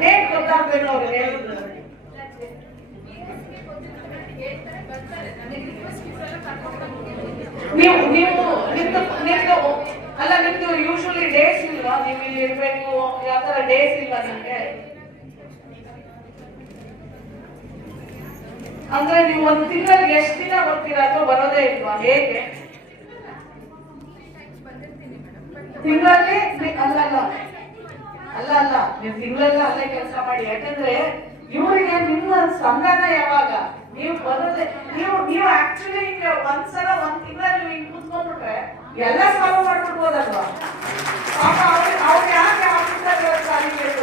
ಹೇಗೆ ಗೊತ್ತಾಗ್ಬೇಕು ಅವ್ರಿಗೆ? ನೀವು ನೀವು ನಿಮ್ದು ಅಲ್ಲ, ನಿಮ್ದು ಯೂಶುವಲಿ ಡೇಸ್ ಇಲ್ವಾ? ನೀವು ಇಲ್ಲಿ ಇರ್ಬೇಕು ಯಾವ ತರ ಡೇಸ್ ಇಲ್ವಾ ನಿಮ್ಗೆ? ಅಂದ್ರೆ ನೀವು ಒಂದು ತಿಂಗಳಿಗೆ ಎಷ್ಟು ದಿನ ಬರ್ತೀರಾ ಅಥವಾ ಬರೋದೇ ಇಲ್ವಾ? ಹೇಗೆ ತಿಂಗಳಲ್ಲಿ? ಅಲ್ಲ ಅಲ್ಲ ಅಲ್ಲ ಅಲ್ಲ, ನೀವು ತಿಂಗಳೆಲ್ಲ ಅಲ್ಲೇ ಕೆಲಸ ಮಾಡಿ. ಯಾಕಂದ್ರೆ ಇವರಿಗೆ ನಿಮ್ಮ ಸಂಧಾನ ಯಾವಾಗ? ನೀವು ಬರೋದೇ ನೀವು ಆಕ್ಚುಲಿ ಹಿಂಗೆ ಒಂದ್ಸಲ ಒಂದ್ ತಿಂಗಳ ನೀವು ಹಿಂಗ್ ಕೂತ್ಕೊಂಡ್ಬಿಟ್ರೆ ಎಲ್ಲ ಸಾಲ್ವ್ ಮಾಡ್ಬಿಡ್ಬೋದಲ್ವಾ? ಪಾಪ ಅವ್ರು ಯಾಕೆ ಆಫೀಸರ್ ಸಾಲಿಬೇಕು?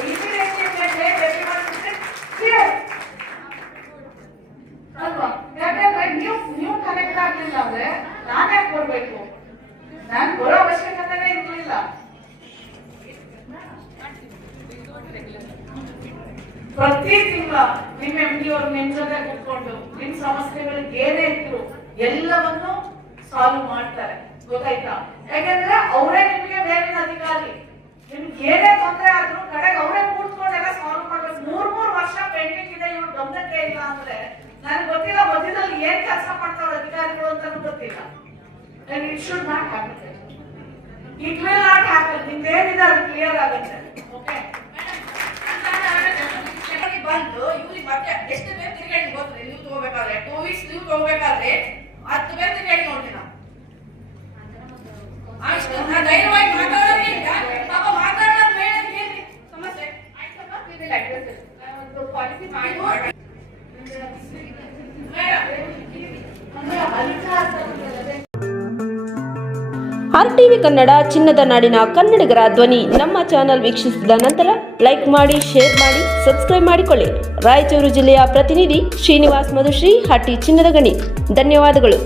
ಅಲ್ವಾ? ಯಾಕಂದ್ರೆ ನೀವು ಕನೆಕ್ಟ್ ಆಗ್ಲಿಲ್ಲ ಅಂದ್ರೆ ನಾನ್ ಯಾಕೆ ಬರ್ಬೇಕು? ನಾನ್ ಬರೋ ಅವಶ್ಯಕತೆನೇ ಇರ್ಲಿಲ್ಲ. ಪ್ರತಿ ತಿಂಗಳ ನಿಮ್ಮ MD ಅವರು ನಿಮ್ ಜೊತೆ ಕೂತ್ಕೊಂಡು ನಿಮ್ ಸಮಸ್ಯೆಗಳಿಗೆ ಏನೇ ಇದ್ರು ಎಲ್ಲವನ್ನು ಸಾಲ್ವ್ ಮಾಡ್ತಾರೆ. ಗೊತ್ತಾಯ್ತಾ? ಯಾಕಂದ್ರೆ ಅವರೇ ನಿಮ್ಗೆ ಮೇಲಿನ ಅಧಿಕಾರಿ. ನಿಮ್ಗೆ ಏನೇ ತೊಂದರೆ ಆದ್ರೂ ಕಡೆಗೆ ಅವರೇ ಕೂತ್ಕೊಂಡೆಲ್ಲ ಸಾಲ್ವ್ ಮಾಡ್ಬೇಕು. 3 ವರ್ಷ ಪೆಂಡಿಂಗ್ ಇದೆ, ಇವ್ರು ಗಮನಕ್ಕೆ ಇಲ್ಲ ಅಂದ್ರೆ ನನಗೆ ಗೊತ್ತಿಲ್ಲ ಮಧ್ಯದಲ್ಲಿ ಏನ್ ಕೆಲಸ ಮಾಡ್ತಾರೆ ಅಧಿಕಾರಿಗಳು ಅಂತಾನು ಗೊತ್ತಿಲ್ಲ. It should not happen. It will not happen. ನಿಮ್ದೇನಿದೆ ಅದು ಕ್ಲಿಯರ್ ಆಗುತ್ತೆ. ಓಕೆ, ಬಂದು ಇವ್ರಿಗೆ ಮತ್ತೆ ಎಷ್ಟು ಬೇರೆ ತಿರುಗಾಡಿ ಹೋದ್ರೆ ನೀವು ತಗೋಬೇಕಾದ್ರೆ 2 ವೀಕ್ಸ್ ನೀವು ತಗೋಬೇಕಾದ್ರೆ 10 ಬೇರೆ ತಿರುಗಾಡಿ ನೋಡ್ತೀನಿ ನಾವು. ಅಷ್ಟು ನಾ ಧೈರ್ಯವಾಗಿ ಮಾತಾಡೋದ್ರಿ. ಪಾಪ ಮಾತಾಡೋದು ಮೇಡಮ್ ಏನ್ರಿ ಸಮಸ್ಯೆ ಪಾಲಿಸಿ ಮಾಡಿ RTV ಕನ್ನಡ ಚಿನ್ನದ ನಾಡಿನ ಕನ್ನಡಿಗರ ಧ್ವನಿ. ನಮ್ಮ ಚಾನೆಲ್ ವೀಕ್ಷಿಸಿದ ನಂತರ ಲೈಕ್ ಮಾಡಿ, ಶೇರ್ ಮಾಡಿ, ಸಬ್ಸ್ಕ್ರೈಬ್ ಮಾಡಿಕೊಳ್ಳಿ. ರಾಯಚೂರು ಜಿಲ್ಲೆಯ ಪ್ರತಿನಿಧಿ ಶ್ರೀನಿವಾಸ್ ಮಧುಶ್ರೀ, ಹಟ್ಟಿ ಚಿನ್ನದ ಗಣಿ. ಧನ್ಯವಾದಗಳು.